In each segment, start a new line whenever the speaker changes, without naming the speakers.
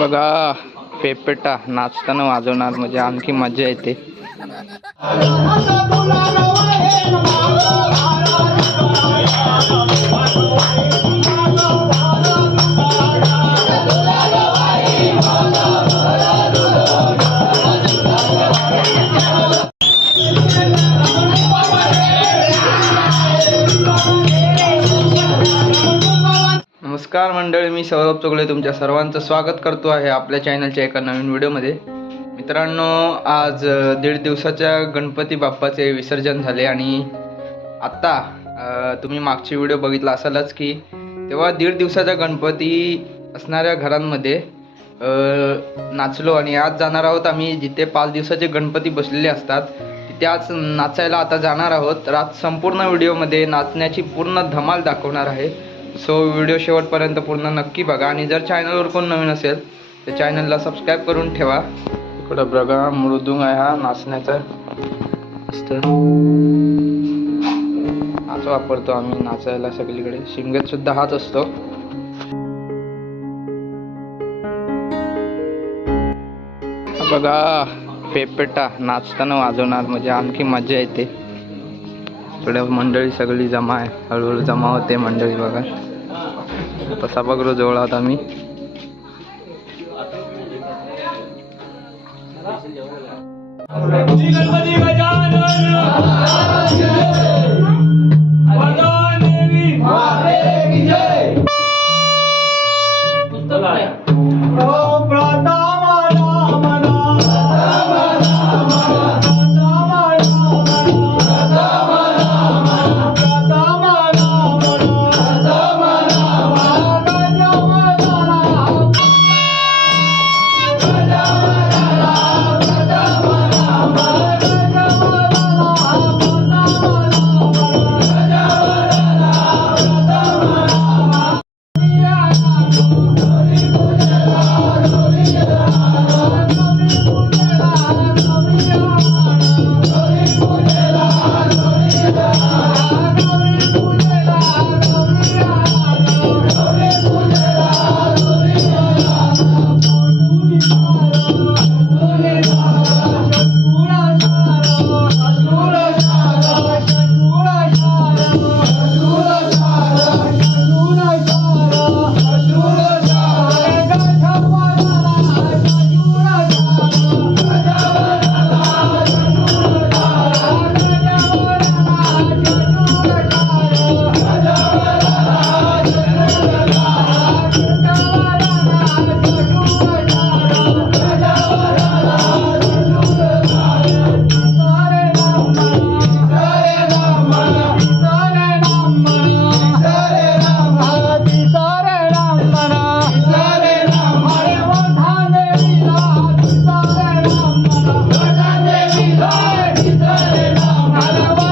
बघा पेपेटा नाचताना वाजवणार म्हणजे आणखी मजा येते. नमस्कार मंडळी मी सौरभ चोगले तुमच्या सर्वांचं स्वागत करतो आहे आपल्या चॅनलच्या एका नवीन व्हिडिओमध्ये. मित्रांनो आज दीड दिवसाच्या गणपती बाप्पाचे विसर्जन झाले आणि आत्ता तुम्ही मागची व्हिडिओ बघितला असालच की तेव्हा दीड दिवसाचा गणपती असणाऱ्या घरांमध्ये नाचलो आणि आज जाणार आहोत आम्ही. जिथे पाच दिवसाचे गणपती बसलेले असतात तिथे आज नाचायला आता जाणार आहोत. तर आज संपूर्ण व्हिडिओमध्ये नाचण्याची पूर्ण धमाल दाखवणार आहे. सो व्हिडिओ शेवटपर्यंत पूर्ण नक्की बघा. आणि जर चॅनलवर कोण नवीन असेल तर चॅनलला सबस्क्राईब करून ठेवा. इकडं बघा मृदुंग आहे हा नाचण्याचा. मस्त. हाच वापरतो आम्ही नाचायला सगळीकडे. शिंगत सुद्धा हाच असतो. बघा पेपेटा नाचताना वाजवणार. म्हणजे आणखी मजा येते. इकडे मंडळी सगळी जमा आहे. हळूहळू जमा होते मंडळी बघा. आता सभागृह जवळ आहोत आम्ही
来来来，来来来。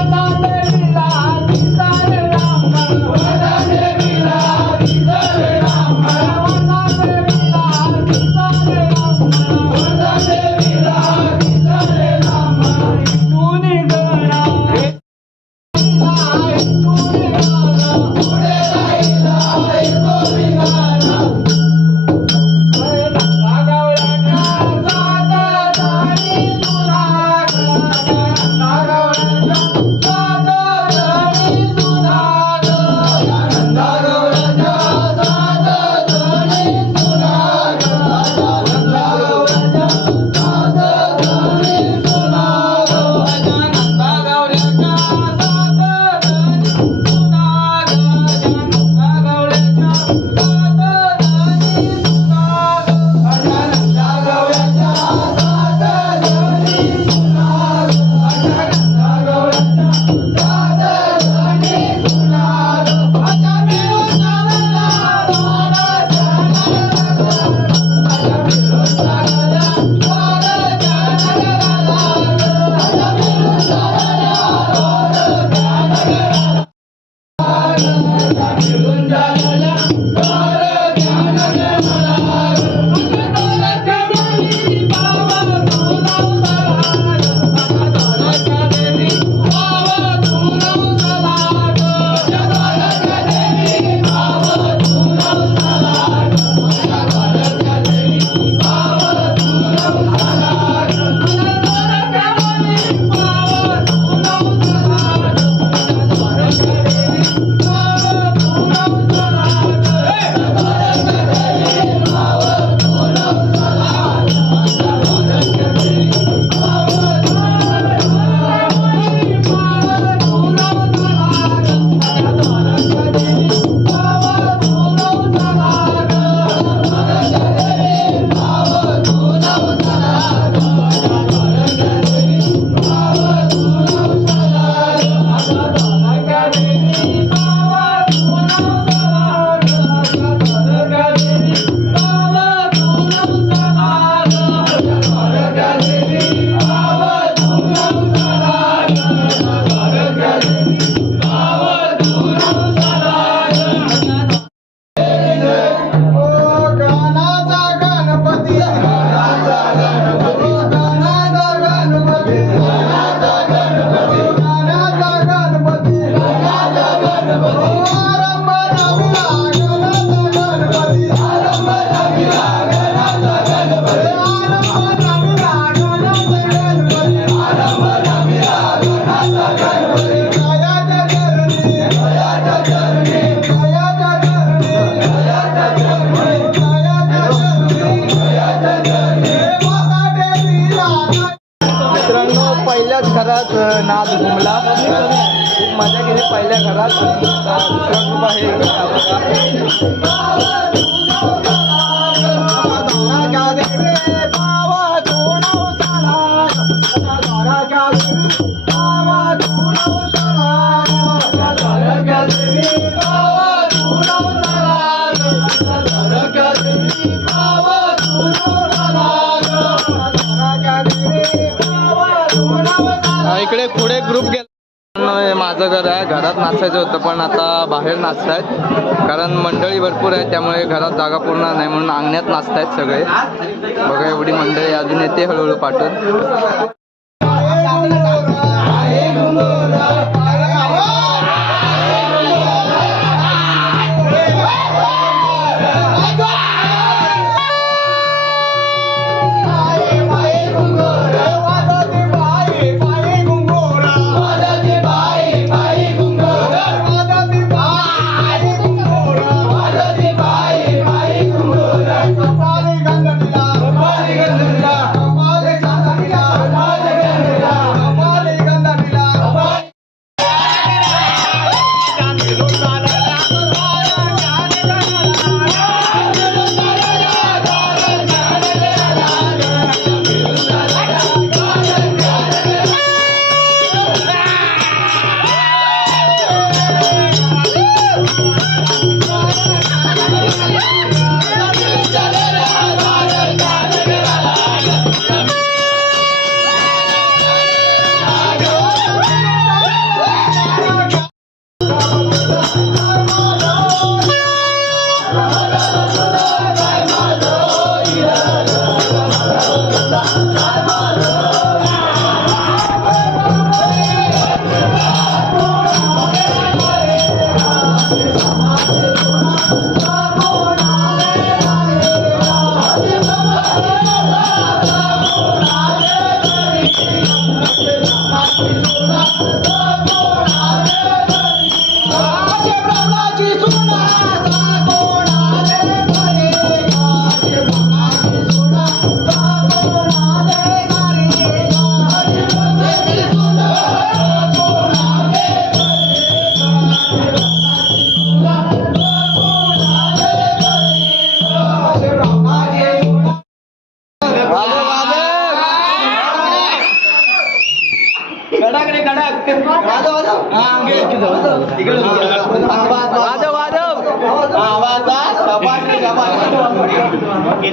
أبدا.
नाचायचं होतं पण आता बाहेर नाचतायत. कारण मंडळी भरपूर आहे त्यामुळे घरात जागा पूर्ण नाही म्हणून अंगण्यात नाचतायत सगळे. बघा एवढी मंडळी अजून येते हळूहळू पाठवून.
Bye.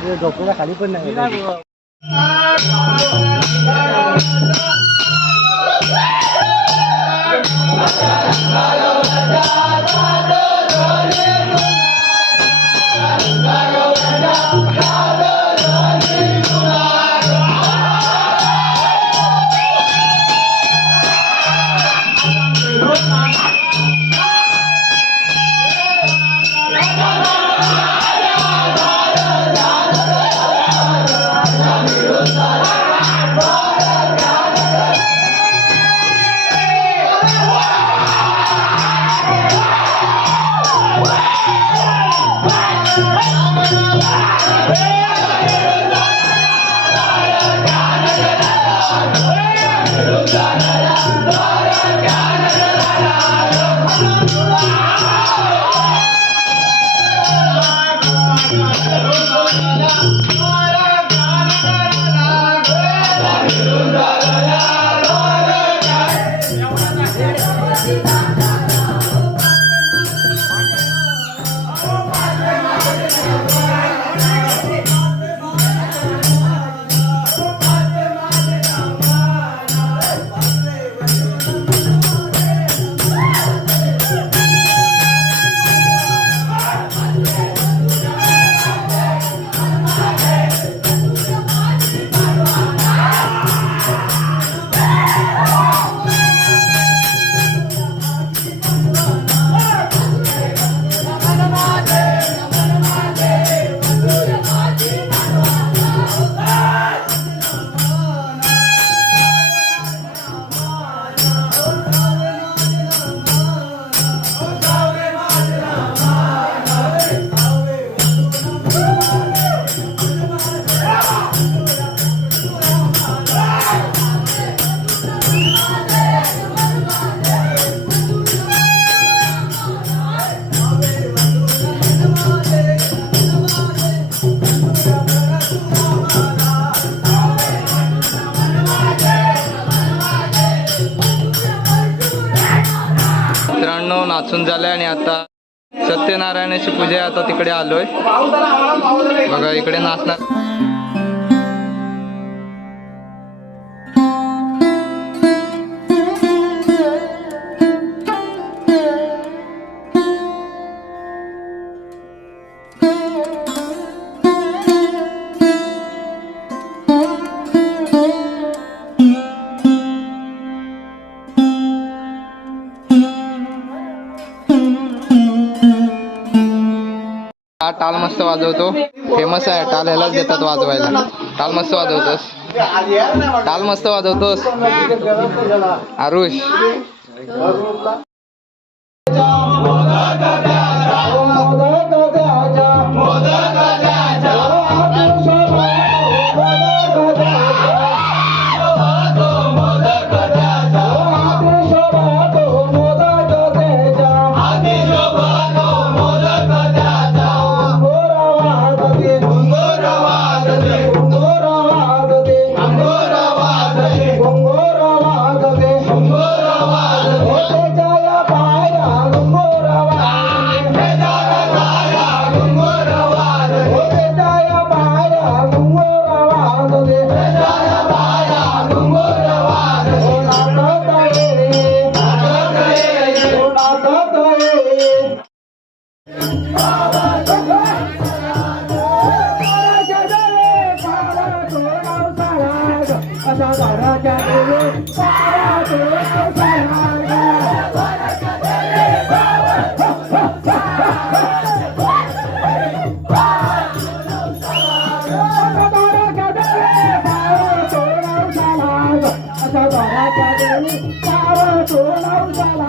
तिकडे झोपलेला खाली पण नाही
मित्रांनो नाचून आणि आता सत्यनारायणाची पूजा आता तिकडे आलोय. बघा इकडे नाचणार मस्त वाजवतो. फेमस आहे. टाल ह्यालाच देतात वाजवायला. टाल मस्त वाजवतोस. टाल मस्त वाजवतोस. आरुष.
असा बाराच्या देवी सारा सोनाव झाला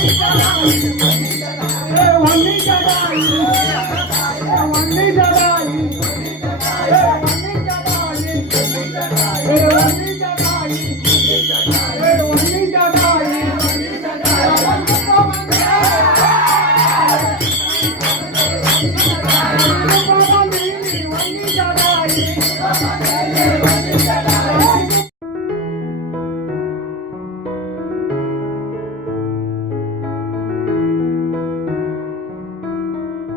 Eu amiga da Eu amiga da